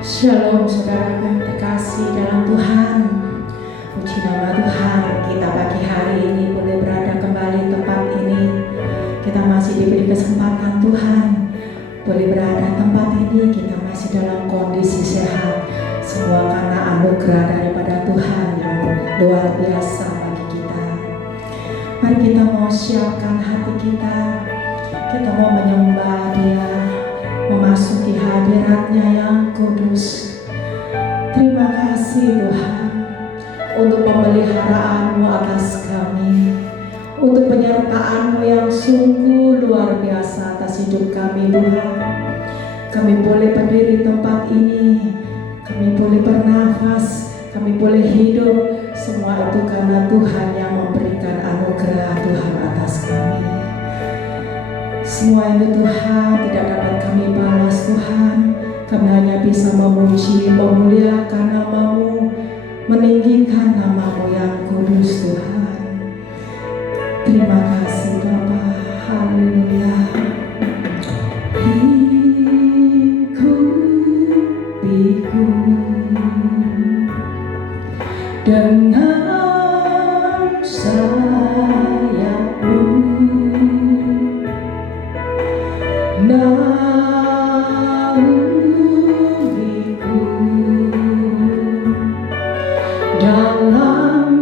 Shalom saudaraku yang terkasih dalam Tuhan. Puji nama Tuhan, kita pagi hari ini boleh berada kembali di tempat ini. Kita masih diberi kesempatan Tuhan boleh berada di tempat ini. Kita masih dalam kondisi sehat. Semua karena anugerah daripada Tuhan yang luar biasa bagi kita. Mari kita mau siapkan hati kita. Kita mau menyembah Dia, memasuki hadirat-Nya yang kudus. Terima kasih Tuhan untuk pemeliharaanmu atas kami, untuk penyertaan-mu yang sungguh luar biasa atas hidup kami Tuhan. Kami boleh berdiri di tempat ini, kami boleh bernafas, kami boleh hidup. Semua itu karena Tuhan yang memberikan anugerah Tuhan atas kami. Semua ini Tuhan tidak dapat kami balas Tuhan. Kami hanya bisa memuji, memuliakan nama-Mu, meninggikan nama-Mu yang kudus Tuhan. Terima kasih Bapa. Haleluya. Hikupiku dengan sayap-Mu, naungiku dalam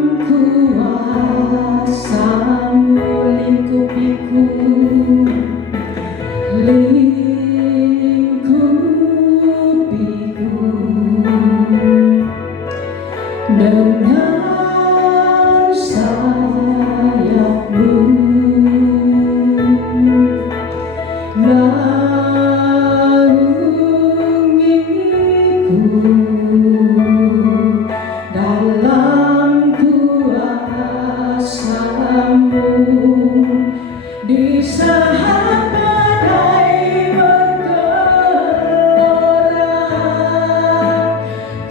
kuasa-Mu, lingkupiku, lingkupiku dengan sayap-Mu, naungiku dalam kuasa-Mu. Di saat badai bergelora,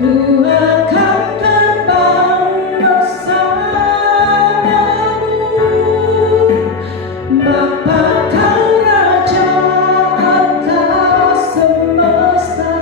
ku akan terbang bersama-Mu. Bapa, Kau Raja atas semesta,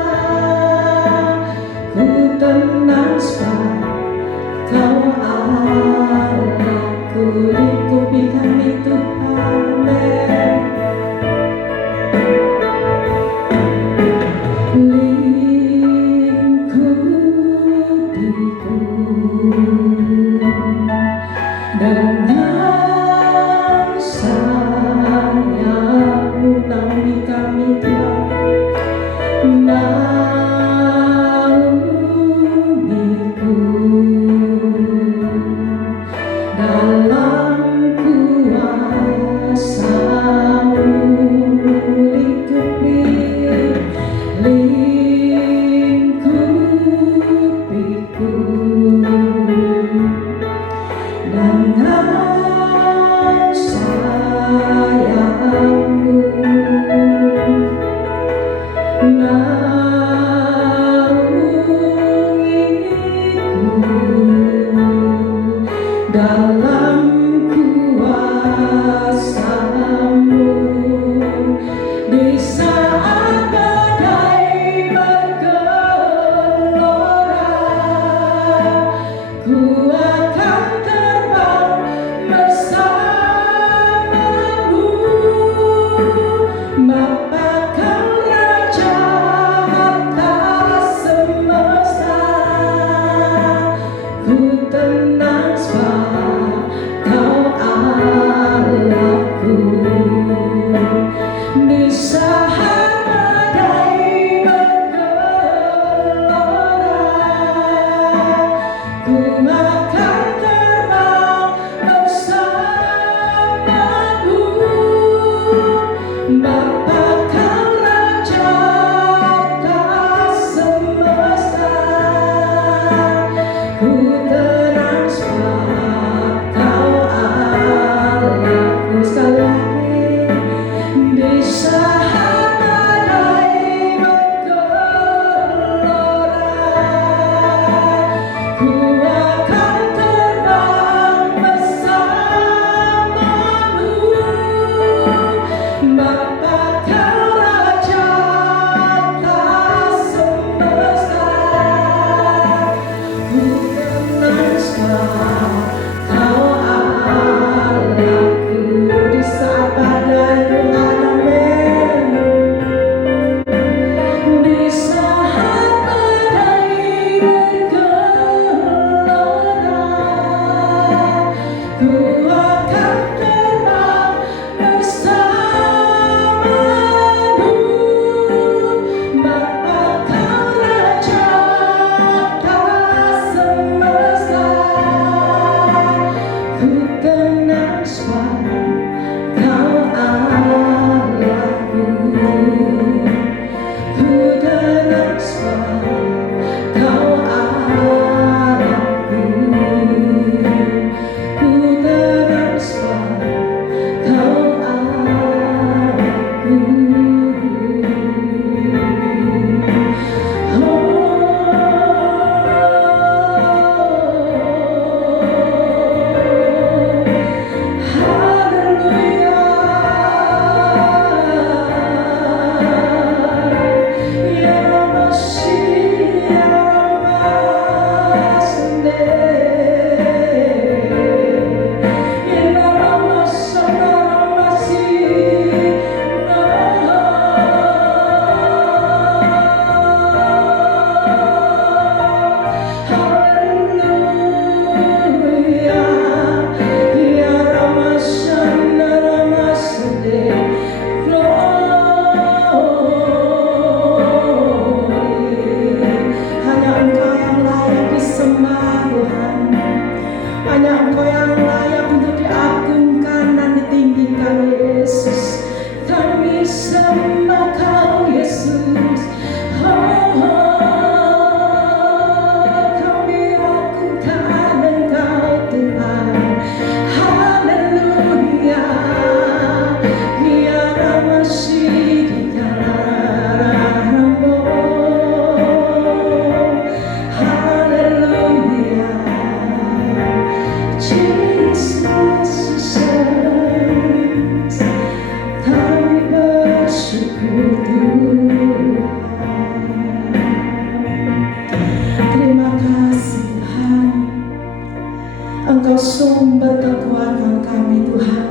Engkau sumber kekuatan kami Tuhan,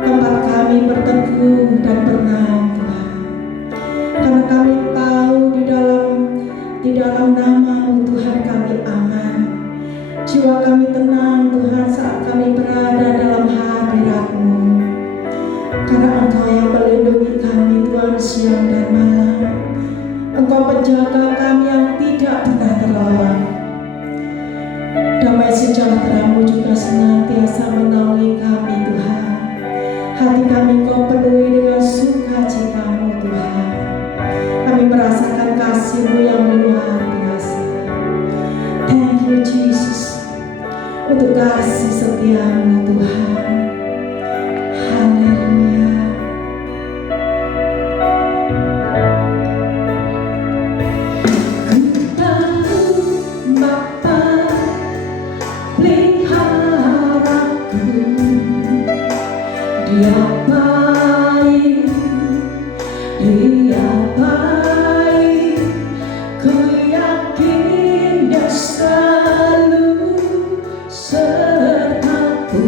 tempat kami berteduh dan bernaung Tuhan. Karena kami tahu di dalam nama-Mu Tuhan kami aman. Jiwa kami tenang Tuhan saat kami berada dalam hadirat-Mu. Karena Engkau yang melindungi kami Tuhan siang dan malam. Engkau penjaga kami yang tidak pernah terlewat. Damai sejahtera-Mu juga senantiasa menaungi kami Tuhan. Hati kami Kau penuhi dengan sukacita-Mu Tuhan. Kami merasakan kasih-Mu yang luar biasa. Thank you Jesus untuk kasih setia-Mu Tuhan. Haleluya. Dia baik, Dia baik, ku yakin Dia selalu sertaku.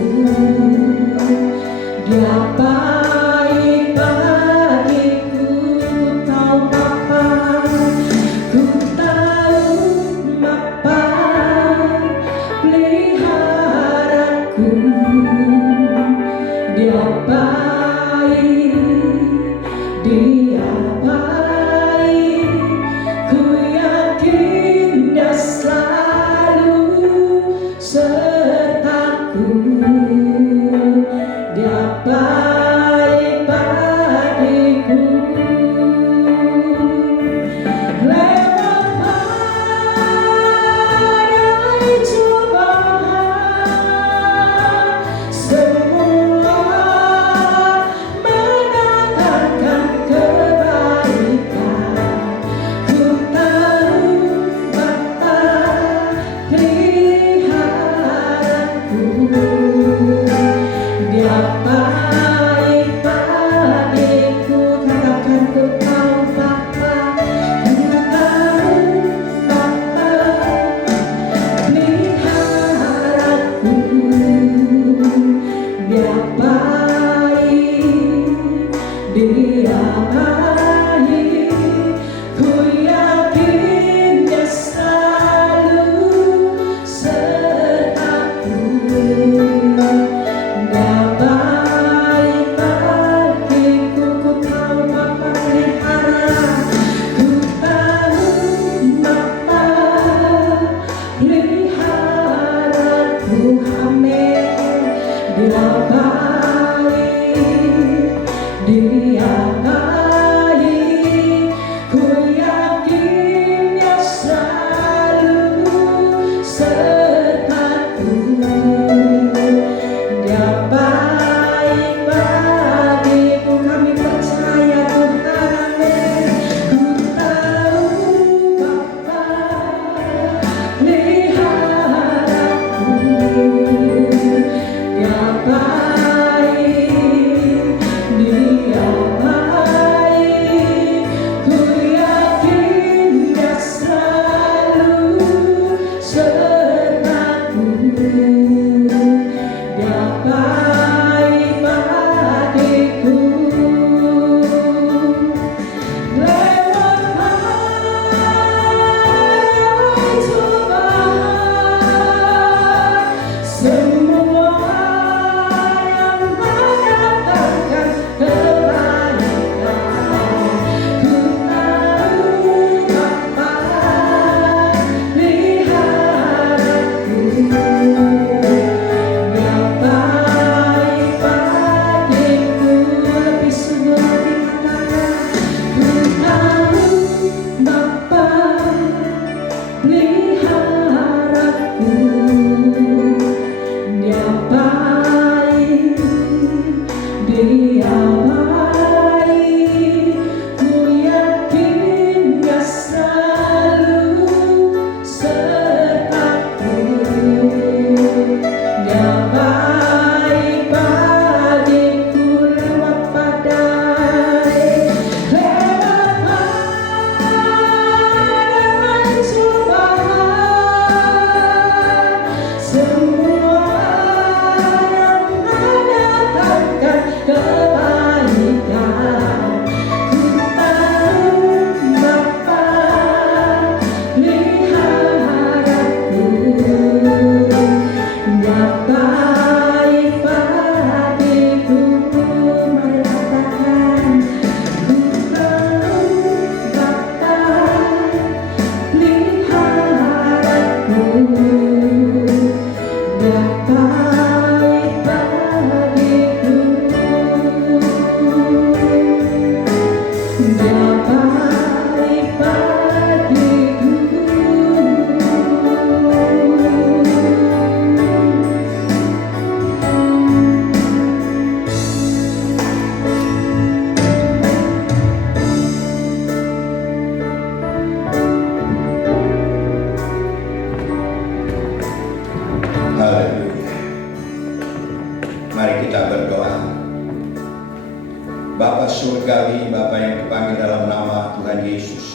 kami Bapa yang dipanggil dalam nama Tuhan Yesus,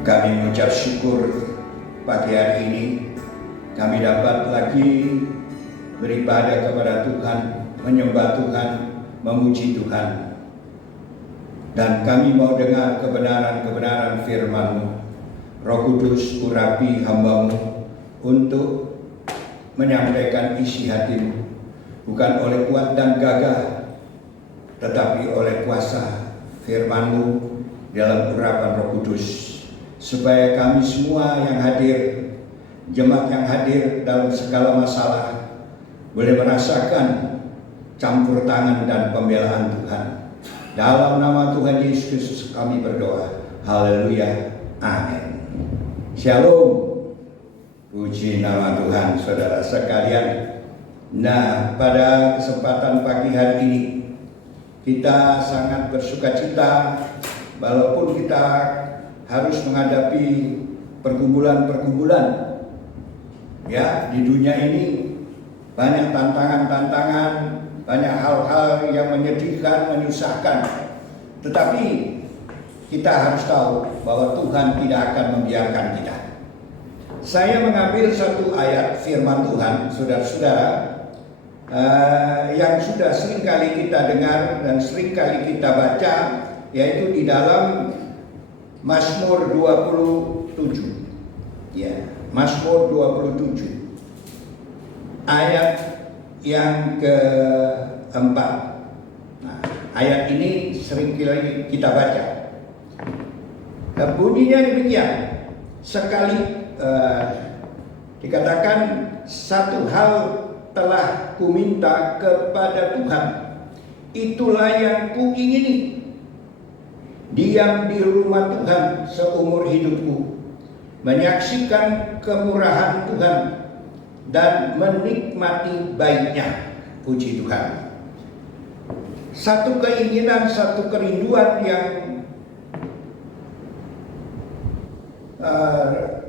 kami mengucap syukur pagi hari ini kami dapat lagi beribadah kepada Tuhan, menyembah Tuhan, memuji Tuhan. Dan kami mau dengar kebenaran-kebenaran firman-Mu. Roh Kudus, urapi hamba-Mu untuk menyampaikan isi hati-Mu, bukan oleh kuat dan gagah, tetapi oleh kuasa firman-Mu dalam urapan Roh Kudus, supaya kami semua yang hadir, jemaat yang hadir dalam segala masalah, boleh merasakan campur tangan dan pembelaan Tuhan. Dalam nama Tuhan Yesus Kristus kami berdoa. Haleluya. Amin. Shalom. Puji nama Tuhan, saudara sekalian. Nah, pada kesempatan pagi hari ini kita sangat bersukacita, walaupun kita harus menghadapi pergumulan-pergumulan ya di dunia ini. Banyak tantangan-tantangan, banyak hal-hal yang menyedihkan, menyusahkan. Tetapi kita harus tahu bahwa Tuhan tidak akan membiarkan kita. Saya mengambil satu ayat firman Tuhan, saudara-saudara, yang sudah sering kali kita dengar dan sering kali kita baca, yaitu di dalam Mazmur 27. Ya, Mazmur 27. Ayat yang keempat. Nah, ayat ini sering kita baca. Bunyinya demikian. Sekali dikatakan, satu hal telah kuminta kepada Tuhan, itulah yang kuingini, diam di rumah Tuhan seumur hidupku, menyaksikan kemurahan Tuhan dan menikmati baiknya. Puji Tuhan. Satu keinginan, satu kerinduan yang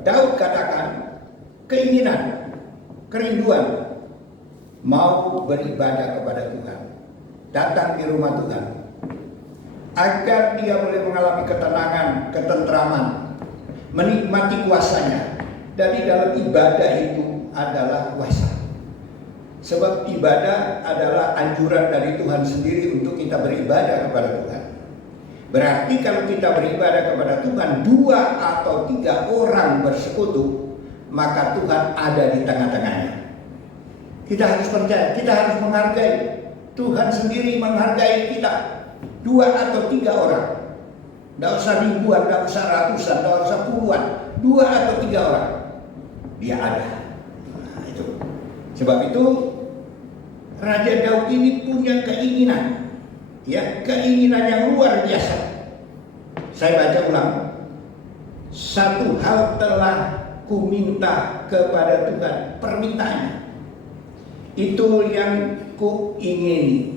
Daud katakan, keinginan, kerinduan, mau beribadah kepada Tuhan, datang di rumah Tuhan, agar dia boleh mengalami ketenangan, ketentraman, menikmati kuasanya. Dari dalam ibadah itu adalah kuasa. Sebab ibadah adalah anjuran dari Tuhan sendiri untuk kita beribadah kepada Tuhan. Berarti kalau kita beribadah kepada Tuhan, 2 atau 3 orang bersekutu, maka Tuhan ada di tengah-tengahnya. Kita harus percaya, kita harus menghargai. Tuhan sendiri menghargai kita. 2 atau 3 orang. Tidak usah ribuan, tidak usah ratusan, tidak usah puluhan. 2 atau 3 orang. Dia ada. Nah, itu. Sebab itu Raja Daud ini punya keinginan, ya, keinginan yang luar biasa. Saya baca ulang. Satu hal telah kuminta kepada Tuhan, permintaannya. Itu yang kuingini,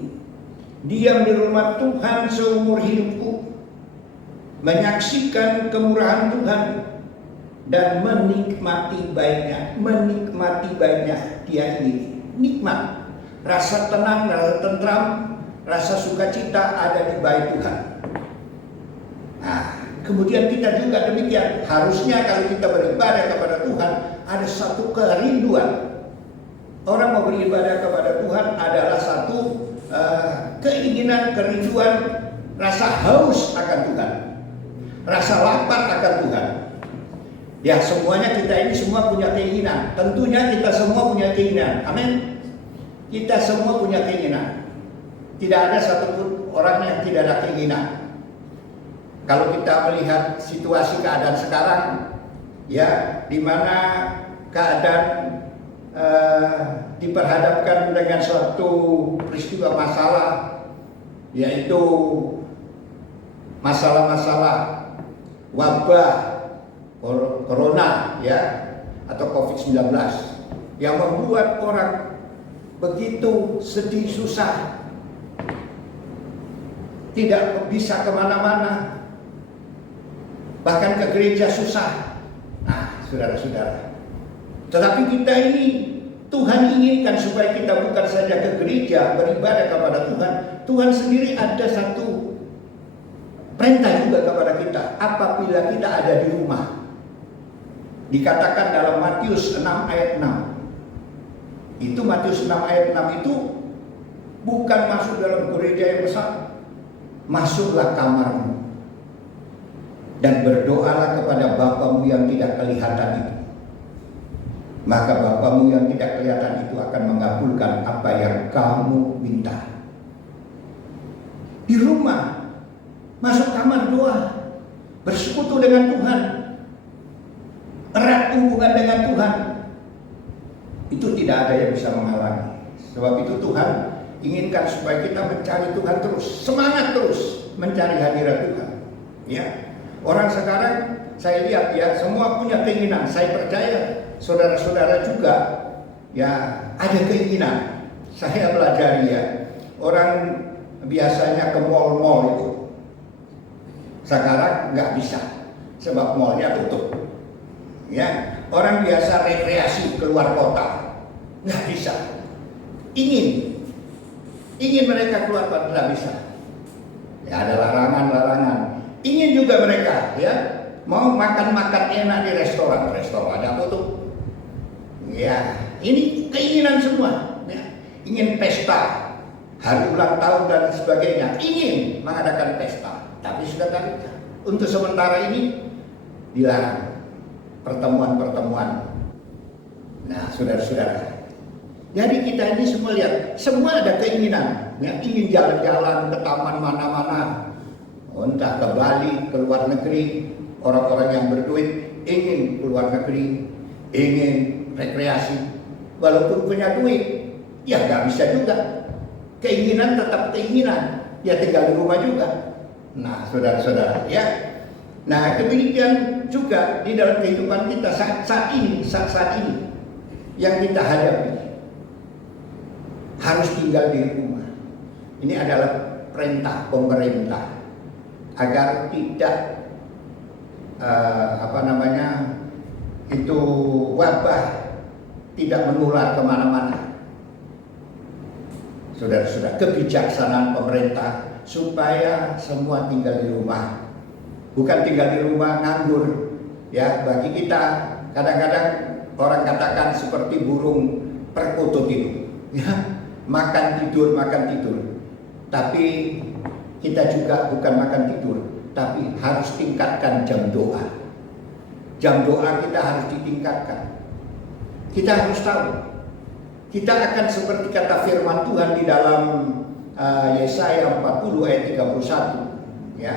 diam di rumah Tuhan seumur hidupku, menyaksikan kemurahan Tuhan dan menikmati baiknya. Menikmati baiknya, dia ini nikmat, rasa tenang, rasa tentram, rasa sukacita ada di bait Tuhan. Nah, kemudian kita juga demikian. Harusnya kalau kita beribadah kepada Tuhan, ada satu kerinduan. Orang mau beribadah kepada Tuhan adalah satu keinginan, kerinduan, rasa haus akan Tuhan, rasa lapar akan Tuhan. Ya, semuanya kita ini semua punya keinginan. Tentunya kita semua punya keinginan. Amin. Kita semua punya keinginan. Tidak ada satupun orang yang tidak ada keinginan. Kalau kita melihat situasi keadaan sekarang, ya, di mana keadaan diperhadapkan dengan suatu peristiwa masalah, yaitu masalah-masalah wabah corona, ya, atau COVID-19, yang membuat orang begitu sedih, susah, tidak bisa kemana-mana, bahkan ke gereja susah. Nah, saudara-saudara, tetapi kita ini Tuhan inginkan supaya kita bukan saja ke gereja beribadah kepada Tuhan. Tuhan sendiri ada satu perintah juga kepada kita apabila kita ada di rumah. Dikatakan dalam Matius 6 ayat 6. Itu Matius 6 ayat 6 itu bukan masuk dalam gereja yang besar. Masuklah kamarmu dan berdoalah kepada Bapamu yang tidak kelihatan itu. Maka Bapamu yang tidak kelihatan itu akan mengabulkan apa yang kamu minta. Di rumah, masuk kamar doa, bersekutu dengan Tuhan, erat hubungan dengan Tuhan. Itu tidak ada yang bisa menghalangi. Sebab itu Tuhan inginkan supaya kita mencari Tuhan terus, semangat terus mencari hadirat Tuhan. Ya, orang sekarang saya lihat ya, semua punya keinginan. Saya percaya saudara-saudara juga ya ada keinginan. Saya pelajari ya, orang biasanya ke mall-mall itu sekarang nggak bisa, sebab mallnya tutup. Ya, orang biasa rekreasi keluar kota nggak bisa. Ingin mereka keluar kota nggak bisa. Ya ada larangan. Ingin juga mereka ya mau makan enak di restorannya tutup. Ya, ini keinginan semua. Ya. Ingin pesta, hari ulang tahun dan sebagainya. Ingin mengadakan pesta, tapi sudah tak bisa. Untuk sementara ini dilarang pertemuan. Nah, saudara-saudara. Jadi kita ini semua lihat, semua ada keinginan. Ya, ingin jalan-jalan ke taman mana-mana. Entah ke Bali, ke luar negeri. Orang-orang yang berduit ingin keluar negeri, ingin rekreasi. Walaupun punya duit, ya nggak bisa juga. Keinginan tetap keinginan, ya tinggal di rumah juga. Nah, saudara-saudara, ya. Nah, demikian juga di dalam kehidupan kita saat ini yang kita hadapi. Harus tinggal di rumah. Ini adalah perintah pemerintah agar tidak itu wabah tidak menular kemana-mana. Saudara-saudara, kebijaksanaan pemerintah supaya semua tinggal di rumah, bukan tinggal di rumah nganggur. Ya, bagi kita kadang-kadang orang katakan seperti burung perkutut itu, ya, makan tidur. Tapi kita juga bukan makan tidur, tapi harus tingkatkan jam doa. Jam doa kita harus ditingkatkan. Kita harus tahu, kita akan seperti kata firman Tuhan di dalam Yesaya 40 ayat 31. Ya,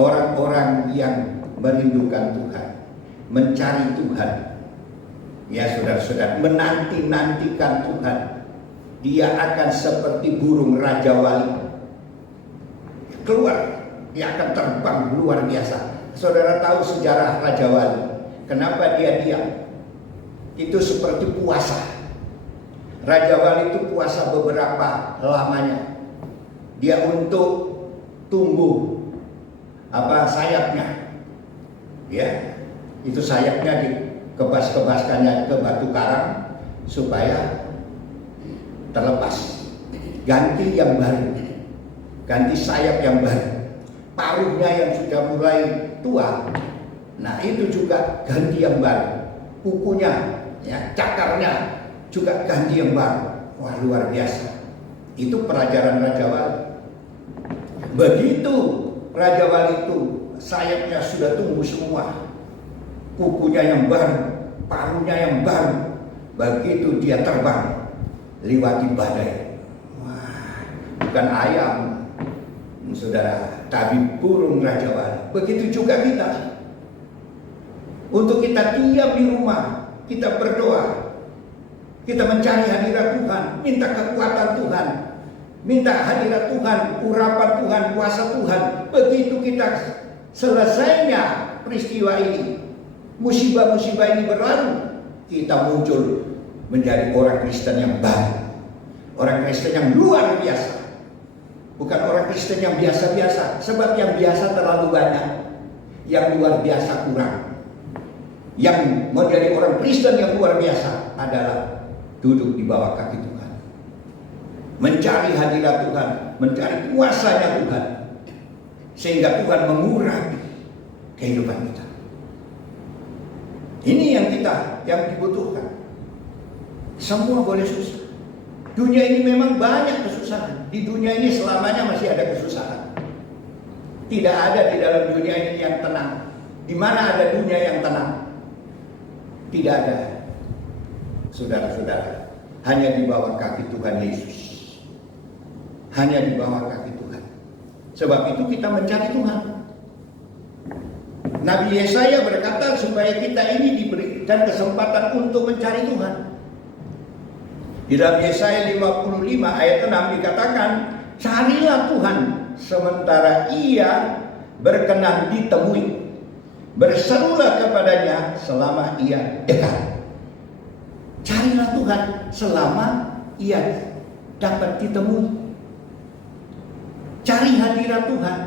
orang-orang yang merindukan Tuhan, mencari Tuhan. Ya saudara-saudara, menanti-nantikan Tuhan. Dia akan seperti burung Raja Wali. Keluar, dia akan terbang luar biasa. Saudara tahu sejarah Raja Wali. Kenapa dia diam? Itu seperti puasa. Raja Wali itu puasa beberapa lamanya. Dia untuk tumbuh sayapnya. Ya, itu sayapnya dikebas-kebaskannya ke batu karang supaya terlepas. Ganti yang baru. Ganti sayap yang baru. Paruhnya yang sudah mulai tua, nah itu juga ganti yang baru. Kukunya, ya, cakarnya juga ganti yang baru. Wah, luar biasa. Itu pelajaran Raja Wali. Begitu Raja Wali itu sayapnya sudah tumbuh semua, kukunya yang baru, paruhnya yang baru. Begitu dia terbang lewati badai. Wah, bukan ayam, saudara, tapi burung Raja Wali. Begitu juga kita. Untuk kita diam di rumah, kita berdoa, kita mencari hadirat Tuhan, minta kekuatan Tuhan, minta hadirat Tuhan, urapan Tuhan, kuasa Tuhan. Begitu kita selesainya peristiwa ini, musibah-musibah ini berlalu, kita muncul menjadi orang Kristen yang baru, orang Kristen yang luar biasa. Bukan orang Kristen yang biasa-biasa, sebab yang biasa terlalu banyak, yang luar biasa kurang. Yang menjadi orang Kristen yang luar biasa adalah duduk di bawah kaki Tuhan, mencari hadirat Tuhan, mencari kuasanya Tuhan. sehingga Tuhan mengurapi kehidupan kita. Ini yang dibutuhkan. Semua boleh susah. Dunia ini memang banyak kesusahan. Di dunia ini selamanya masih ada kesusahan. Tidak ada di dalam dunia ini yang tenang. Di mana ada dunia yang tenang? Tidak ada. Saudara-saudara, hanya di bawah kaki Tuhan Yesus. Hanya di bawah kaki Tuhan. Sebab itu kita mencari Tuhan. Nabi Yesaya berkata supaya kita ini diberikan kesempatan untuk mencari Tuhan. Di dalam Yesaya 55 ayat 6 dikatakan, carilah Tuhan sementara ia berkenan ditemui. Berserulah kepadanya selama ia dekat. Carilah Tuhan selama ia dapat ditemui. Cari hadirat Tuhan.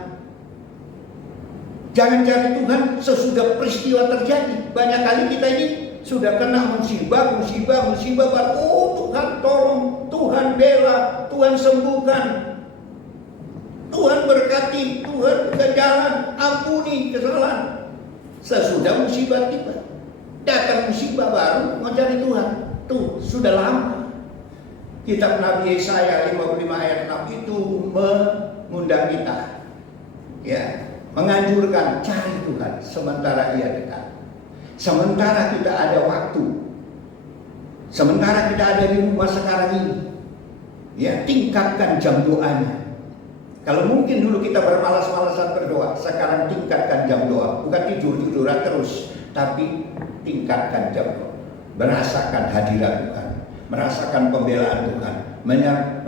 Jangan cari Tuhan sesudah peristiwa terjadi. Banyak kali kita ini sudah kena musibah. Baru, oh Tuhan tolong, Tuhan bela, Tuhan sembuhkan, Tuhan berkati, Tuhan buka jalan, ampuni kesalahan. Sesudah musibah tiba, datang musibah baru mau cari Tuhan. Tuh sudah lama. Kitab Nabi Yesaya 55 ayat 6 itu mengundang kita, ya, menganjurkan cari Tuhan sementara ia dekat. Sementara kita ada waktu, sementara kita ada di rumah sekarang ini, ya, tingkatkan jam doanya. Kalau mungkin dulu kita bermalas-malasan berdoa, sekarang tingkatkan jam doa. Bukan tidur-tiduran terus, tapi tingkatkan jam doa. Merasakan hadirat Tuhan, merasakan pembelaan Tuhan,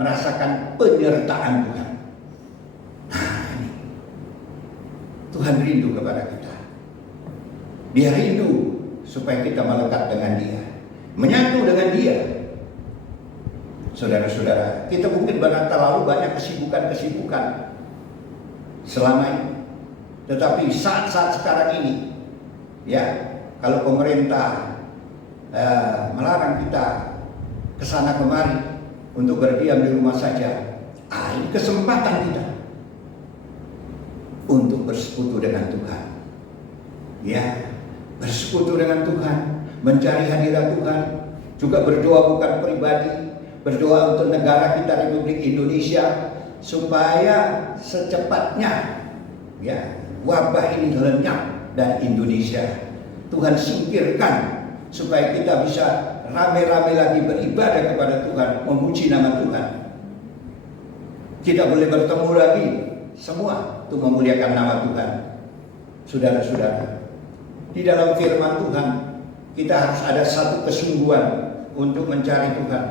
merasakan penyertaan Tuhan. Nah, ini Tuhan rindu kepada kita. Dia rindu supaya kita melekat dengan Dia, menyatu dengan Dia. Saudara-saudara, kita mungkin terlalu banyak kesibukan selama ini. Tetapi saat-saat sekarang ini, ya, kalau pemerintah melarang kita kesana kemari untuk berdiam di rumah saja, ini kesempatan kita untuk bersekutu dengan Tuhan. Ya, bersekutu dengan Tuhan, mencari hadirat Tuhan, juga berdoa bukan pribadi, berdoa untuk negara kita Republik Indonesia supaya secepatnya, ya, wabah ini lenyap dari Indonesia. Tuhan singkirkan supaya kita bisa rame-rame lagi beribadah kepada Tuhan, memuji nama Tuhan. Kita boleh bertemu lagi semua untuk memuliakan nama Tuhan. Saudara-saudara, di dalam firman Tuhan kita harus ada satu kesungguhan untuk mencari Tuhan.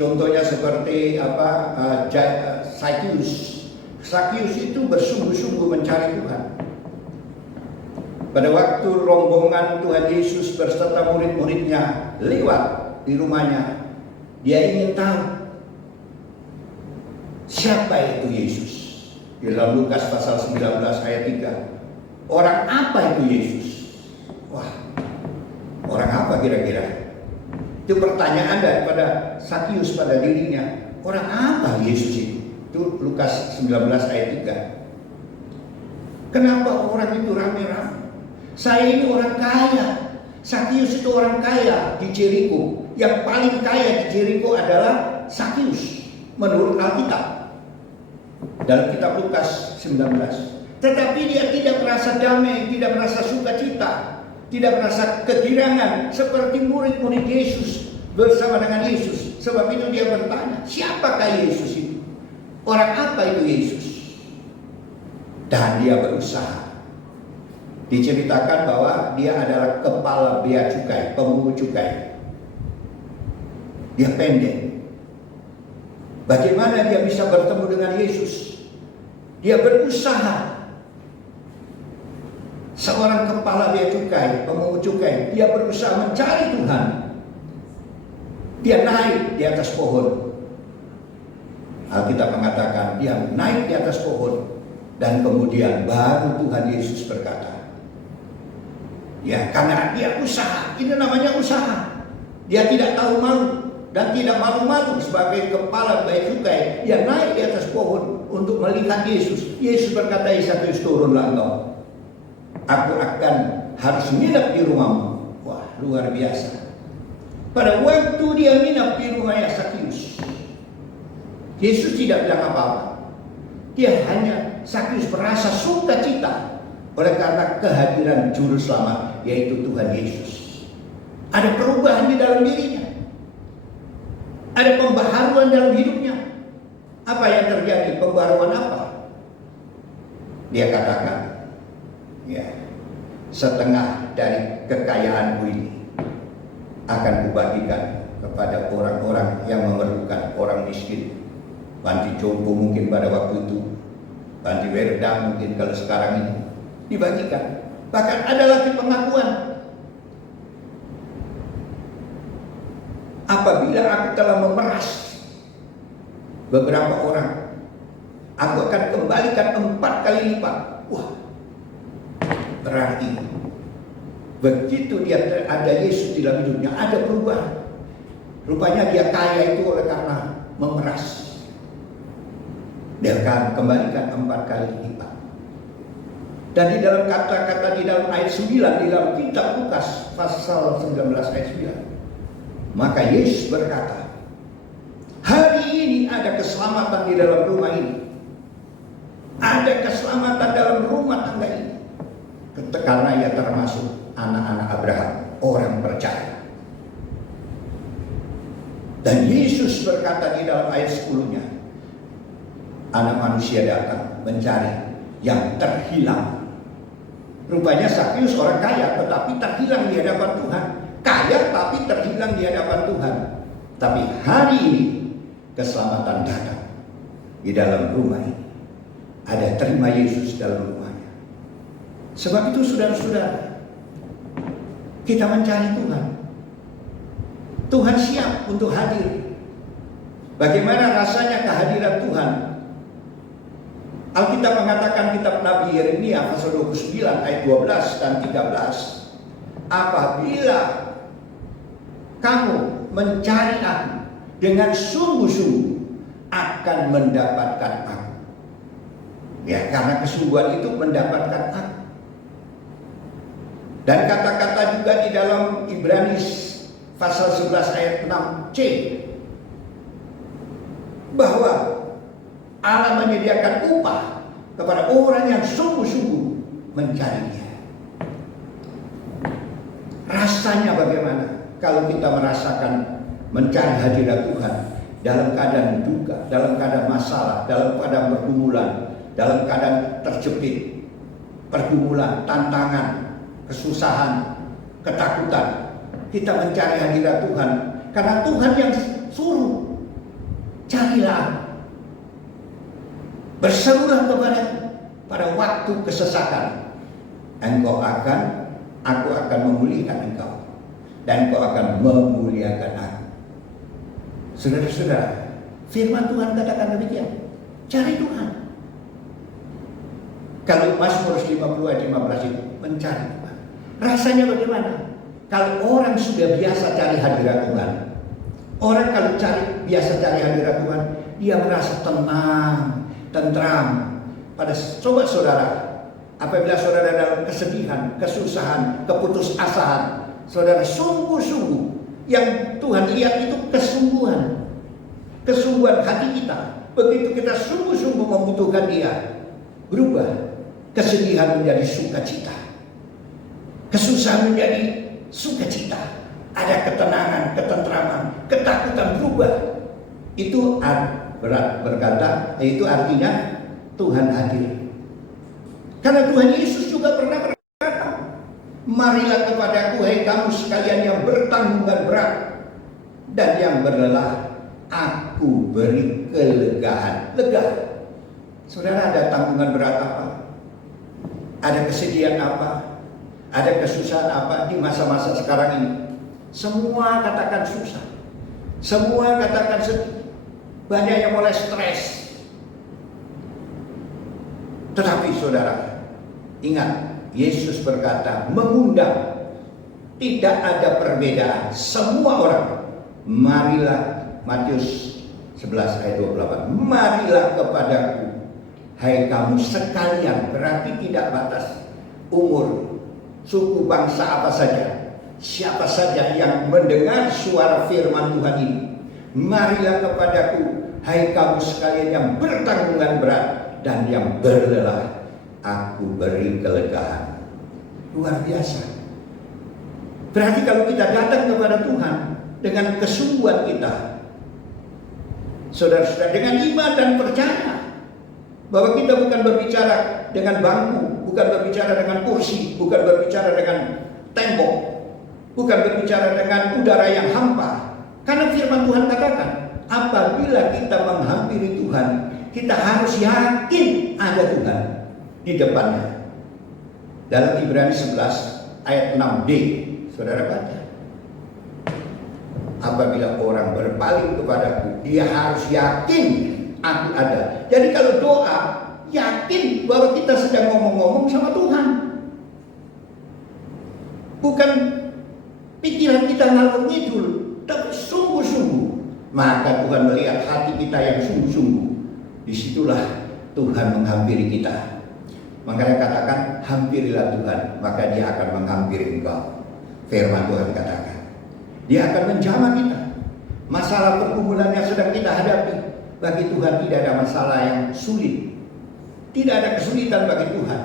Contohnya seperti Sakius itu bersungguh-sungguh mencari Tuhan. Pada waktu rombongan Tuhan Yesus beserta murid-muridnya lewat di rumahnya, dia ingin tahu siapa itu Yesus. Di dalam Lukas pasal 19 ayat 3, orang apa itu Yesus? Wah, orang apa kira-kira? Itu pertanyaan daripada Sakius pada dirinya. Orang apa Yesus itu? Itu Lukas 19 ayat 3. Kenapa orang itu rame-rame? Saya ini orang kaya. Sakius itu orang kaya di Jeriko. Yang paling kaya di Jeriko adalah Sakius menurut Alkitab. Dalam kitab Lukas 19. Tetapi dia tidak merasa damai, tidak merasa sukacita, tidak merasa kegirangan seperti murid-murid Yesus bersama dengan Yesus. Sebab itu dia bertanya, siapakah Yesus itu? Orang apa itu Yesus? Dan dia berusaha. Diceritakan bahwa dia adalah kepala bea cukai, pemungut cukai. Dia pendek. Bagaimana dia bisa bertemu dengan Yesus? Dia berusaha. Seorang kepala bea cukai, pemungut cukai, dia berusaha mencari Tuhan. Dia naik di atas pohon. Alkitab mengatakan dia naik di atas pohon. Dan kemudian baru Tuhan Yesus berkata, ya, karena dia usaha, ini namanya usaha. Dia tidak tahu malu. dan tidak malu-malu sebagai kepala bea cukai. Dia naik di atas pohon untuk melihat Yesus. Yesus berkata, Zakheus, turunlah engkau. Aku akan harus nginap di rumahmu. Wah, luar biasa. Pada waktu dia nginap di rumahnya Zakheus, Yesus tidak bilang apa-apa. Dia hanya, Zakheus merasa sukacita oleh karena kehadiran juru selamat, yaitu Tuhan Yesus. Ada perubahan di dalam dirinya. Ada pembaharuan dalam hidupnya. Apa yang terjadi? Pembaharuan apa? Dia katakan, ya, setengah dari kekayaanku ini akan kubagikan kepada orang-orang yang memerlukan, orang miskin. Panti jompo mungkin pada waktu itu, panti werda mungkin kalau sekarang ini dibagikan. Bahkan ada lagi pengakuan, apabila aku telah memeras beberapa orang, aku akan kembalikan 4 kali lipat. Wah, berarti begitu dia ada Yesus di dalam hidupnya, ada perubahan. Rupanya dia kaya itu oleh karena memeras. Dia akan kembalikan 4 kali lipat. Dan di dalam kata-kata di dalam ayat 9 di dalam kitab Lukas pasal 19 ayat 9, maka Yesus berkata, hari ini ada keselamatan di dalam rumah ini. Ada keselamatan dalam rumah tangga ini. Karena ia termasuk anak-anak Abraham, orang percaya. Dan Yesus berkata di dalam ayat 10-nya, Anak manusia datang mencari yang terhilang. Rupanya Zakheus orang kaya, tetapi terhilang di hadapan Tuhan. Kaya tapi terhilang di hadapan Tuhan. Tapi hari ini keselamatan datang di dalam rumah ini. Ada terima Yesus dalam rumahnya. Sebab itu saudara-saudara, kita mencari Tuhan. Tuhan siap untuk hadir. Bagaimana rasanya kehadiran Tuhan? Alkitab mengatakan, kitab Nabi Yeremia pasal 29 ayat 12 dan 13. Apabila kamu mencari aku dengan sungguh-sungguh, akan mendapatkan aku. Ya, karena kesungguhan itu mendapatkan aku. Dan kata-kata juga di dalam Ibrani pasal 11 ayat 6c, bahwa Allah menyediakan upah kepada orang yang sungguh-sungguh mencarinya. Rasanya bagaimana kalau kita merasakan mencari hadirat Tuhan dalam keadaan duka, dalam keadaan masalah, dalam keadaan pergumulan, dalam keadaan terjepit, pergumulan, tantangan, kesusahan, ketakutan. Kita mencari hadirat Tuhan karena Tuhan yang suruh, carilah, berserulah kepada pada waktu kesesakan. Aku akan memulihkan engkau, dan engkau akan memuliakan aku. Saudara-saudara, firman Tuhan katakan demikian. Cari Tuhan. Kalau Mazmur 50 ayat 15 itu mencari Tuhan. Rasanya bagaimana? Kalau orang sudah biasa cari hadirat Tuhan, orang kalau biasa cari hadirat Tuhan, dia merasa tenang, tentram. Coba saudara, apabila saudara dalam kesedihan, kesusahan, keputusasaan, saudara sungguh-sungguh, yang Tuhan lihat itu kesungguhan, kesungguhan hati kita. Begitu kita sungguh-sungguh membutuhkan Dia, berubah kesedihan menjadi sukacita, kesusahan menjadi sukacita. Ada ketenangan, ketentraman, ketakutan berubah. Itu berkata, itu artinya Tuhan hadir. Karena Tuhan Yesus juga pernah berkata, marilah kepadaku, hai kamu sekalian yang bertanggung dan berat dan yang berlelah, aku beri kelegaan. Lega. Saudara, ada tanggungan berat apa? Ada kesedihan apa? Ada kesusahan apa di masa-masa sekarang ini? Semua katakan susah, semua katakan sedih, banyak yang mulai stres. Tetapi saudara, ingat, Yesus berkata, mengundang, tidak ada perbedaan. Semua orang Marilah, Matius 11 ayat 28. Marilah kepadaku, hai kamu sekalian, berarti tidak batas umur, suku, bangsa apa saja. Siapa saja yang mendengar suara firman Tuhan ini, marilah kepadaku, hai kamu sekalian yang bertanggungan berat dan yang berlelah, aku beri kelegaan. Luar biasa. Berarti kalau kita datang kepada Tuhan dengan kesungguhan kita, saudara-saudara, dengan iman dan percaya bahwa kita bukan berbicara dengan bangku, bukan berbicara dengan kursi, bukan berbicara dengan tembok, bukan berbicara dengan udara yang hampa. Karena firman Tuhan katakan, apabila kita menghampiri Tuhan, kita harus yakin ada Tuhan di depannya. Dalam Ibrani 11 ayat 6b, saudara baca. Apabila orang berpaling kepadaku, dia harus yakin aku ada. Jadi kalau doa, yakin bahwa kita sedang ngomong-ngomong sama Tuhan. Bukan pikiran kita ngalor ngidul, tapi sungguh-sungguh. Maka Tuhan melihat hati kita yang sungguh-sungguh. Disitulah Tuhan menghampiri kita. Makanya katakan, hampirilah Tuhan, maka dia akan menghampiri engkau. Firman Tuhan katakan, dia akan menjamah kita. Masalah pergumulan yang sedang kita hadapi, bagi Tuhan tidak ada masalah yang sulit. Tidak ada kesulitan bagi Tuhan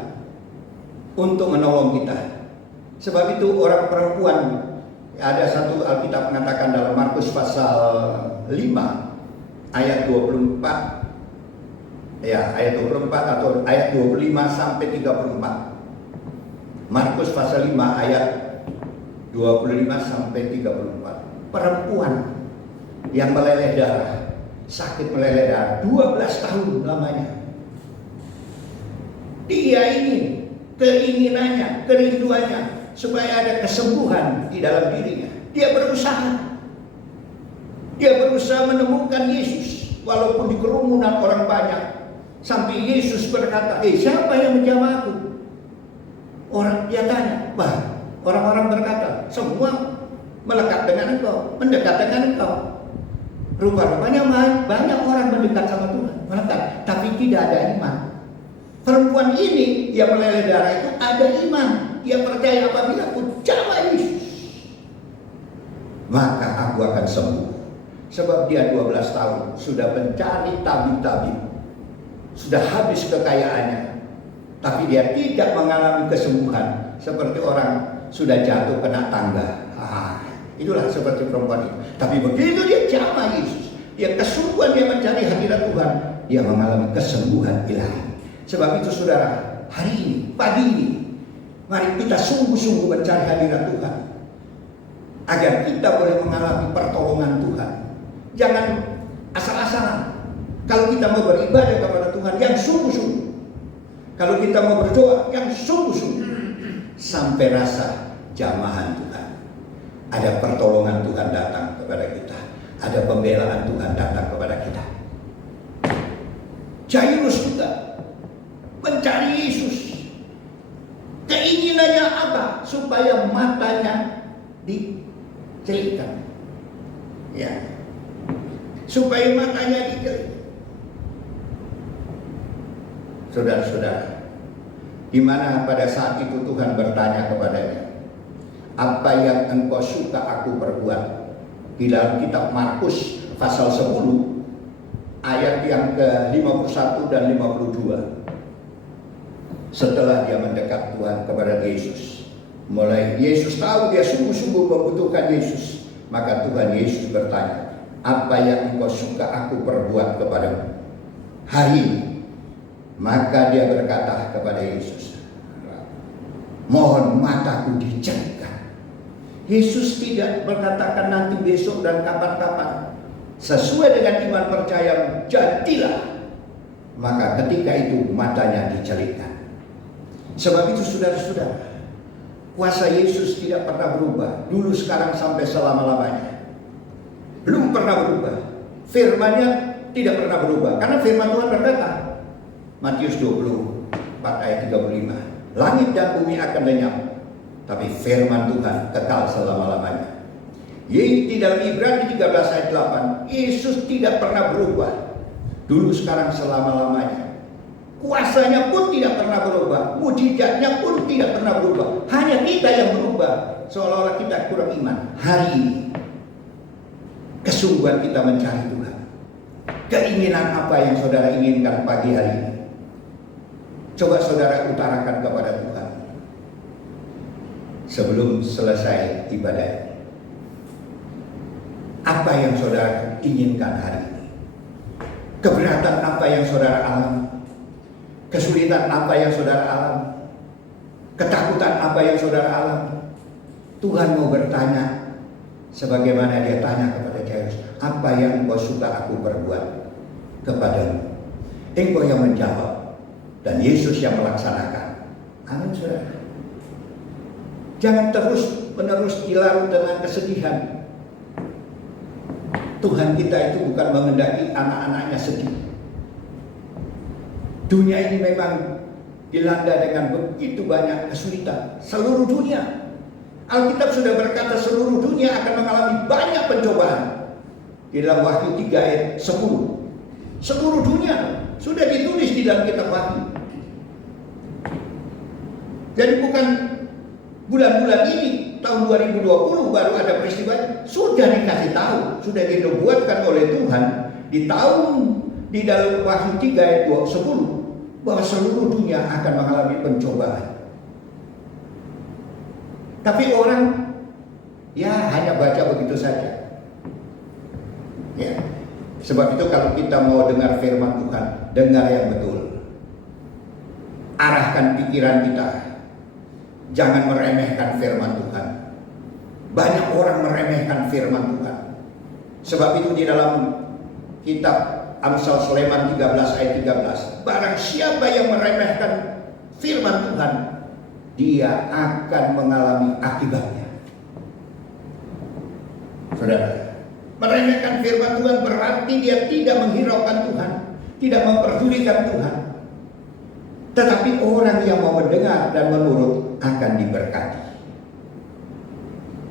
untuk menolong kita. Sebab itu orang perempuan, ada satu Alkitab mengatakan dalam Markus pasal 5 ayat 24, ya ayat 24 atau ayat 25 sampai 34. Markus pasal 5 ayat 25 sampai 34. Perempuan yang meleleh darah, sakit meleleh darah 12 tahun lamanya. Dia ingin, keinginannya, kerinduannya supaya ada kesembuhan di dalam dirinya. Dia berusaha. Dia berusaha menemukan Yesus walaupun di kerumunan orang banyak. Sampai Yesus berkata, siapa yang menjamah aku? Orang dia tanya, orang-orang berkata, semua melekat dengan engkau, mendekat dengan engkau. Rupanya banyak orang mendekat sama Tuhan, melekat, tapi tidak ada iman. Perempuan ini yang meleleh darah itu ada iman. Dia percaya apabila aku jamah Yesus, maka aku akan sembuh. Sebab dia 12 tahun sudah mencari tabib-tabib, sudah habis kekayaannya, tapi dia tidak mengalami kesembuhan. Seperti orang sudah jatuh kena tangga. Itulah seperti perempuan itu. Tapi begitu dia jamah Yesus, dia kesungguhan, dia mencari hadirat Tuhan, dia mengalami kesembuhan ilahi. Sebab itu saudara, hari ini, pagi ini, mari kita sungguh-sungguh mencari hadirat Tuhan, agar kita boleh mengalami pertolongan Tuhan. Jangan asal-asalan. Kalau kita mau beribadah kepada Tuhan yang sungguh-sungguh, kalau kita mau berdoa yang sungguh-sungguh, sampai rasa jamahan Tuhan, ada pertolongan Tuhan datang kepada kita, ada pembelaan Tuhan datang kepada kita. Jairus juga mencari Yesus. Keinginannya apa? Supaya matanya dicelitkan. Ya. Supaya matanya dicelitkan. Saudara-saudara, di mana pada saat itu Tuhan bertanya kepadanya, apa yang engkau suka aku perbuat? Di dalam kitab Markus pasal 10 ayat yang ke-51 dan 52. Setelah dia mendekat Tuhan kepada Yesus, mulai Yesus tahu dia sungguh-sungguh membutuhkan Yesus, maka Tuhan Yesus bertanya, apa yang engkau suka aku perbuat kepadamu hari ini? Maka dia berkata kepada Yesus, mohon mataku dicelitkan. Yesus tidak berkatakan nanti, besok, dan kapan-kapan. Sesuai dengan iman percaya, jadilah. Maka ketika itu matanya dicelitkan. Sebab itu saudara-saudara, kuasa Yesus tidak pernah berubah. Dulu, sekarang, sampai selama-lamanya. Belum pernah berubah. Firman-Nya tidak pernah berubah. Karena firman Tuhan berkata, Matius 24 ayat 35, langit dan bumi akan lenyap, tapi firman Tuhan kekal selama-lamanya. Di dalam Ibrani 13 ayat 8, Yesus tidak pernah berubah. Dulu, sekarang, selama-lamanya. Kuasanya pun tidak pernah berubah. Mujizatnya pun tidak pernah berubah. Hanya kita yang berubah. Seolah-olah kita kurang iman. Hari ini, kesungguhan kita mencari Tuhan. Keinginan apa yang saudara inginkan pagi hari ini? Coba saudara utarakan kepada Tuhan sebelum selesai ibadah ini. Apa yang saudara inginkan hari ini? Keberatan apa yang saudara alami? Kesulitan apa yang saudara alami? Ketakutan apa yang saudara alami? Tuhan mau bertanya sebagaimana dia tanya kepada Jairus, apa yang engkau suka aku perbuat kepadamu? Engkau yang menjawab dan Yesus yang melaksanakan. Amin, saudara. Jangan terus menerus dilarut dengan kesedihan. Tuhan kita itu bukan mengendaki anak-anaknya sedih. Dunia ini memang dilanda dengan begitu banyak kesulitan. Seluruh dunia. Alkitab sudah berkata seluruh dunia akan mengalami banyak pencobaan. Di dalam Wahyu 3 ayat 10. Seluruh dunia sudah ditulis di dalam kitab Wahyu. Jadi bukan bulan-bulan ini, tahun 2020 baru ada peristiwa. Sudah dikasih tahu, sudah dinubuatkan oleh Tuhan di dalam Wahyu 3 ayat 10 bahwa seluruh dunia akan mengalami pencobaan. Tapi orang hanya baca begitu saja. Ya. Sebab itu kalau kita mau dengar firman Tuhan, dengar yang betul. Arahkan pikiran kita. Jangan meremehkan firman Tuhan. Banyak orang meremehkan firman Tuhan. Sebab itu di dalam kitab Amsal Sulaiman 13 ayat 13, barang siapa yang meremehkan firman Tuhan, dia akan mengalami akibatnya. Saudara, meremehkan firman Tuhan berarti dia tidak menghiraukan Tuhan, tidak memperdulikan Tuhan. Tetapi orang yang mau mendengar dan menurut akan diberkati.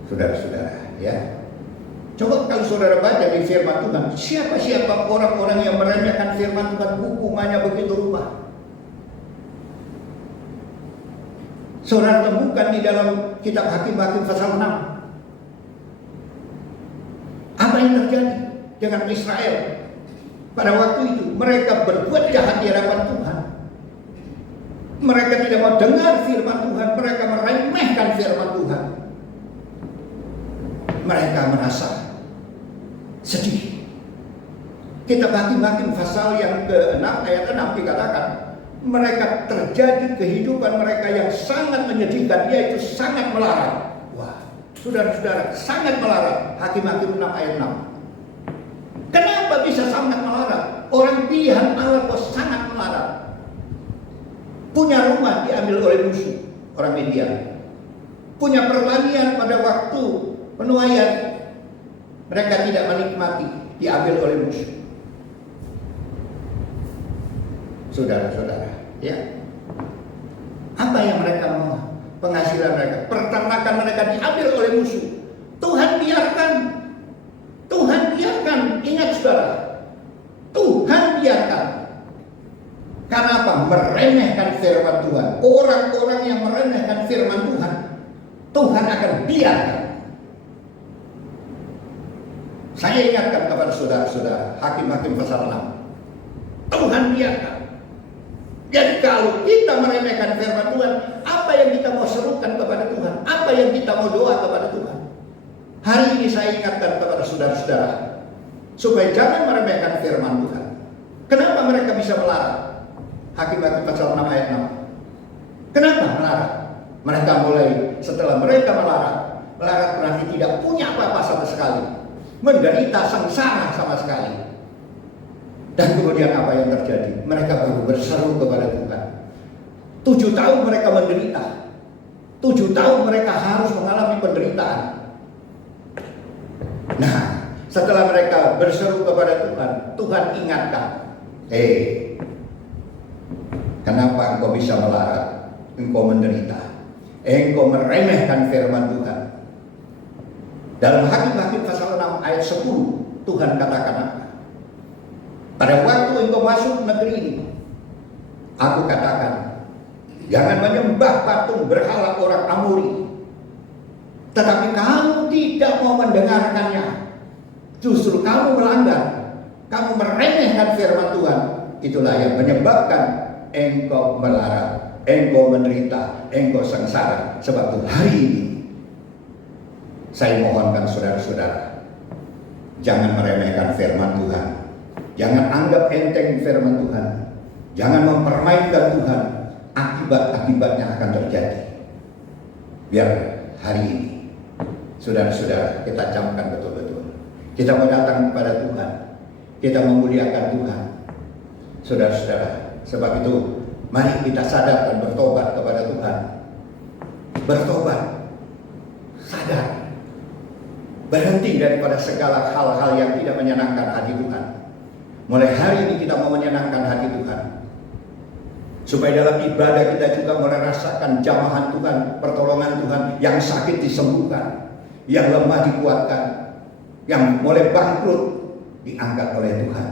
Saudara-saudara, ya. Coba kalau saudara baca di firman Tuhan, siapa-siapa orang-orang yang meremehkan firman Tuhan, hukumannya begitu rupa. Saudara temukan di dalam kitab Hakim-Hakim pasal 6. Apa yang terjadi dengan Israel pada waktu itu? Mereka berbuat jahat di hadapan Tuhan. Mereka tidak mau dengar firman Tuhan. Mereka meremehkan firman Tuhan. Mereka merasa sedih. Kitab Hakim-Hakim pasal yang ke-6 ayat 6 dikatakan, mereka terjadi kehidupan mereka yang sangat menyedihkan, yaitu sangat melarat. Wah, saudara-saudara, sangat melarat. Hakim-Hakim 6 ayat 6. Kenapa bisa sangat melarat? Orang pilihan Allah kok sangat melarat. Punya rumah diambil oleh musuh, orang Midian. Punya pertanian pada waktu penuaian, mereka tidak menikmati, diambil oleh musuh. Saudara-saudara, ya. Apa yang mereka mau? Penghasilan mereka, peternakan mereka diambil oleh musuh. Tuhan biarkan. Tuhan biarkan. Ingat saudara, Tuhan biarkan. Karena apa? Meremehkan firman Tuhan. Orang-orang yang meremehkan firman Tuhan, Tuhan akan biarkan. Saya ingatkan kepada saudara-saudara, Hakim-Hakim pasal 6. Tuhan biarkan. Jadi kalau kita meremehkan firman Tuhan, apa yang kita mau serukan kepada Tuhan? Apa yang kita mau doa kepada Tuhan? Hari ini saya ingatkan kepada saudara-saudara, supaya jangan meremehkan firman Tuhan. Kenapa mereka bisa melarat? Hakim-Hakim pasal 6 ayat 6. Kenapa melarat? Mereka mulai, setelah mereka melarat berarti tidak punya apa-apa sama sekali. Menderita sengsara sama sekali. Dan kemudian apa yang terjadi? Mereka baru berseru kepada Tuhan. 7 tahun mereka menderita. 7 tahun mereka harus mengalami penderitaan. Nah, setelah mereka berseru kepada Tuhan, Tuhan ingatkan, kenapa engkau bisa melarat? Engkau menderita. Engkau meremehkan firman Tuhan. Dalam Hakim-Hakim pasal 6 ayat 10, Tuhan katakan apa? Pada waktu engkau masuk negeri ini, aku katakan, jangan menyembah patung berhala orang Amori. Tetapi kamu tidak mau mendengarkannya. Justru kamu melanggar, kamu meremehkan firman Tuhan. Itulah yang menyebabkan engkau melarat, engkau menderita, engkau sengsara. Sebab itu hari ini saya mohonkan saudara-saudara, jangan meremehkan firman Tuhan. Jangan anggap enteng firman Tuhan. Jangan mempermainkan Tuhan. Akibat-akibatnya akan terjadi. Biar hari ini saudara-saudara kita camkan betul-betul. Kita mau datang kepada Tuhan. Kita memuliakan Tuhan. Saudara-saudara, sebab itu mari kita sadar dan bertobat kepada Tuhan. Bertobat. Sadar. Berhenti daripada segala hal-hal yang tidak menyenangkan hati Tuhan. Mulai hari ini kita mau menyenangkan hati Tuhan. Supaya dalam ibadah kita juga mulai rasakan jamahan Tuhan, pertolongan Tuhan. Yang sakit disembuhkan, yang lemah dikuatkan, yang mulai bangkrut diangkat oleh Tuhan,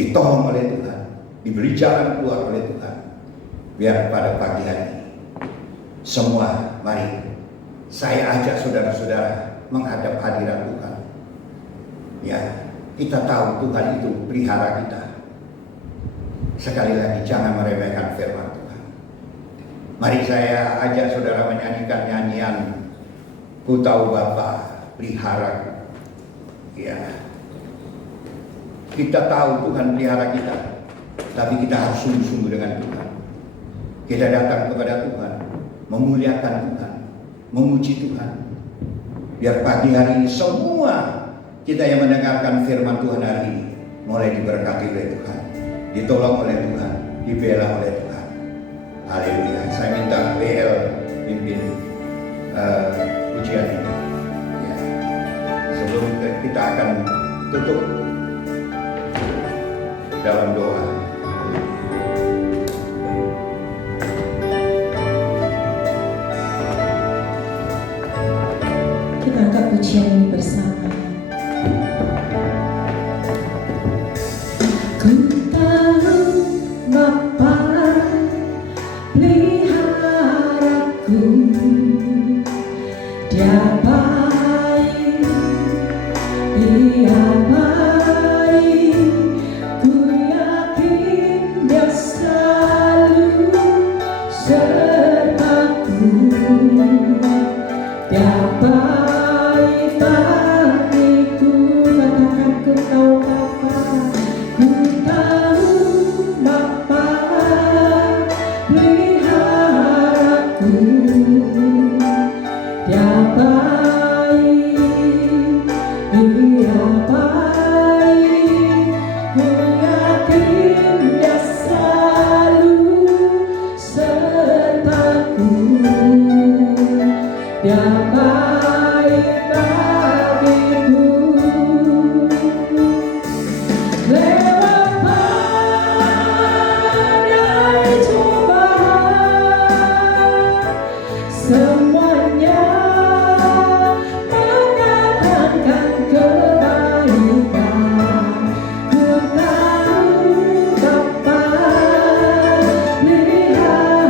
ditolong oleh Tuhan, diberi jalan keluar oleh Tuhan. Biar pada pagi hari ini semua, mari saya ajak saudara-saudara menghadap hadirat Tuhan. Ya, kita tahu Tuhan itu pelihara kita. Sekali lagi, jangan meremehkan firman Tuhan. Mari saya ajak saudara menyanyikan nyanyian Ku Tahu Bapa Pelihara. Ya, kita tahu Tuhan pelihara kita, tapi kita harus sungguh-sungguh dengan Tuhan. Kita datang kepada Tuhan, memuliakan Tuhan, memuji Tuhan. Biar pagi hari ini semua kita yang mendengarkan firman Tuhan hari ini mulai diberkati oleh Tuhan, ditolong oleh Tuhan, dibela oleh Tuhan. Haleluya. Saya minta BL pimpin ujian ini. Ya. Sebelum kita akan tutup dalam doa. Kita angkat pujian ini bersama. Ku tahu Bapa peliharaku, Dia baik, Dia baik. Ku yakin Dia selalu sertaku. Dia baik bagiku. Katakan ku tahu Bapa. Ku tahu Bapa peliharaku, Dia baik, Dia baik. Ku yakin Dia selalu sertaku. Dia baik bagiku. Lewat badai cobaan, semuanya mendatangkan kebaikan. Ku tahu Bapa peliharaku,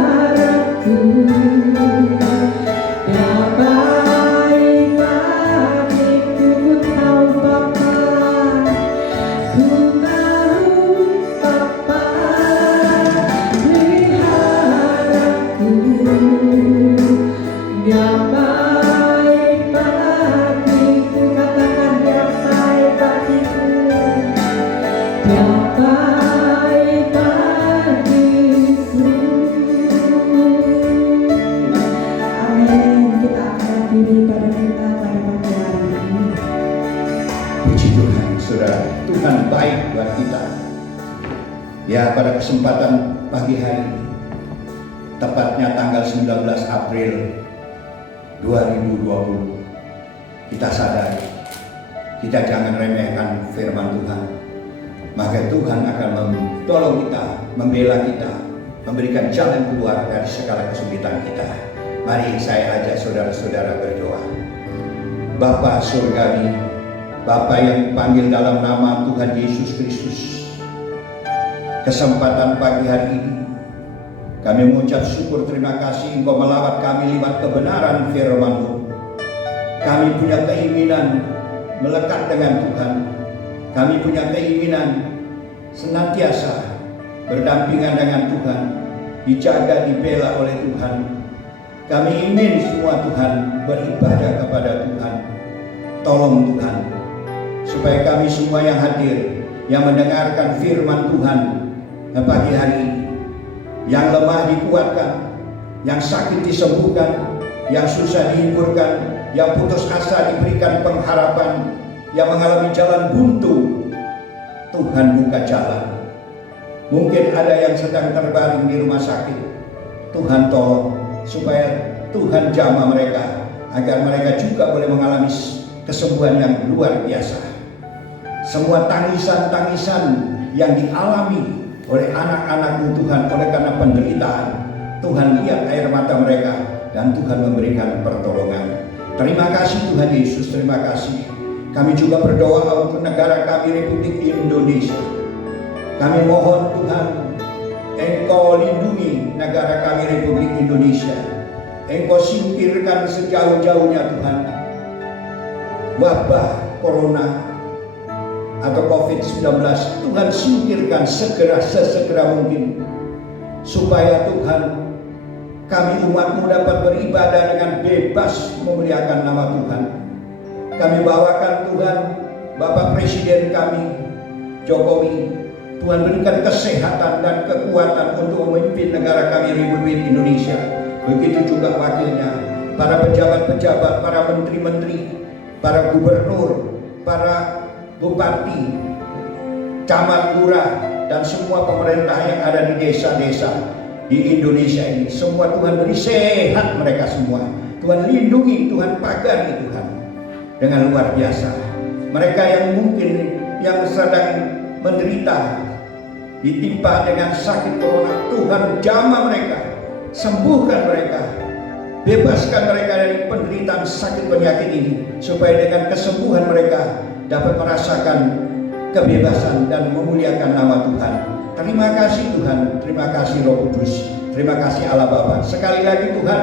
Dia baik bagiku. Ku tahu Bapa, ku tahu Bapa peliharaku, Dia baik bagiku. Katakan Dia baik bagiku. Dia baik bagiku. Amin. Kita akan diri pada kita pada pagi hari ini. Puji Tuhan, saudara. Tuhan baik buat kita. Ya, pada kesempatan pagi hari ini, tepatnya tanggal 19 April 2020, kita sadar kita jangan remehkan firman Tuhan. Maka Tuhan akan menolong kita, membela kita, memberikan jalan keluar dari segala kesulitan kita. Mari saya ajak saudara-saudara berdoa. Bapa surgawi, Bapa yang panggil dalam nama Tuhan Yesus Kristus, kesempatan pagi hari ini kami mengucap syukur terima kasih Engkau melawat kami lewat kebenaran firman-Mu. Kami punya keinginan melekat dengan Tuhan. Kami punya keinginan senantiasa berdampingan dengan Tuhan, dijaga, dibela oleh Tuhan. Kami ingin semua Tuhan beribadah kepada Tuhan. Tolong Tuhan, supaya kami semua yang hadir, yang mendengarkan firman Tuhan pagi hari ini, yang lemah dikuatkan, yang sakit disembuhkan, yang susah dihiburkan, yang putus asa diberikan pengharapan, yang mengalami jalan buntu, Tuhan buka jalan. Mungkin ada yang sedang terbaring di rumah sakit, Tuhan tolong supaya Tuhan jamah mereka, agar mereka juga boleh mengalami kesembuhan yang luar biasa. Semua tangisan-tangisan yang dialami oleh anak-anak-Mu Tuhan oleh karena penderitaan, Tuhan lihat air mata mereka dan Tuhan memberikan pertolongan. Terima kasih Tuhan Yesus, terima kasih. Kami juga berdoa untuk negara kami Republik Indonesia. Kami mohon Tuhan, Engkau lindungi negara kami Republik Indonesia. Engkau singkirkan sejauh-jauhnya Tuhan wabah corona atau COVID-19. Tuhan singkirkan sesegera mungkin, supaya Tuhan, kami umat-Mu dapat beribadah dengan bebas memuliakan nama Tuhan. Kami bawakan Tuhan Bapak Presiden kami Jokowi, Tuhan berikan kesehatan dan kekuatan untuk memimpin negara kami Republik Indonesia. Begitu juga wakilnya, para pejabat-pejabat, para menteri-menteri, para gubernur, para bupati, camat, lurah, dan semua pemerintah yang ada di desa-desa di Indonesia ini. Semua Tuhan beri sehat mereka semua. Tuhan lindungi, Tuhan pagari Tuhan dengan luar biasa. Mereka yang mungkin yang sedang menderita, ditimpa dengan sakit corona, Tuhan jamah mereka, sembuhkan mereka, bebaskan mereka dari penderitaan sakit penyakit ini, supaya dengan kesembuhan mereka dapat merasakan kebebasan dan memuliakan nama Tuhan. Terima kasih Tuhan, terima kasih Roh Kudus, terima kasih Allah Bapa. Sekali lagi Tuhan,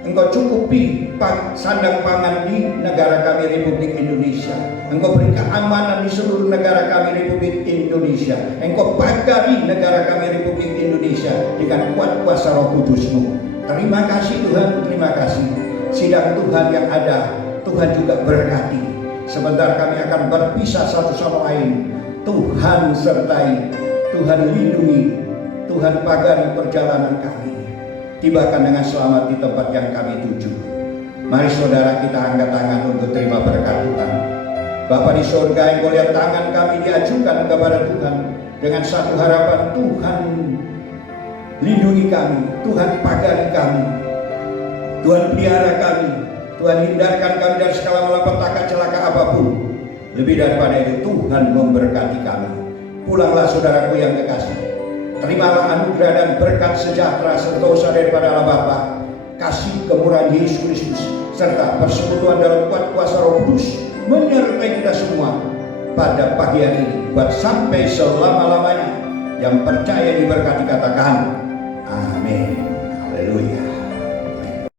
Engkau cukupi sandang pangan di negara kami Republik Indonesia. Engkau beri keamanan di seluruh negara kami Republik Indonesia. Engkau pagari negara kami Republik Indonesia dengan kuat kuasa Roh Kudus-Mu. Terima kasih Tuhan, terima kasih. Sidang Tuhan yang ada, Tuhan juga berkati. Sebentar kami akan berpisah satu sama lain. Tuhan sertai, Tuhan lindungi, Tuhan pagari perjalanan kami. Tibakan dengan selamat di tempat yang kami tuju. Mari saudara kita angkat tangan untuk terima berkat Tuhan. Bapa di surga, Engkau lihat tangan kami diajukan kepada Tuhan dengan satu harapan, Tuhan lindungi kami, Tuhan pagari kami, Tuhan pelihara kami, Tuhan hindarkan kami dari segala malapetaka celaka apapun. Lebih daripada itu, Tuhan memberkati kami. Pulanglah saudaraku yang kekasih. Terimalah anugerah dan berkat sejahtera sentosa daripada Allah Bapa, kasih kemurahan Yesus Kristus, serta persekutuan dalam kuat kuasa Roh Kudus menyertai kita semua pada pagi hari ini, buat sampai selama-lamanya. Yang percaya diberkati katakan amin. Haleluya.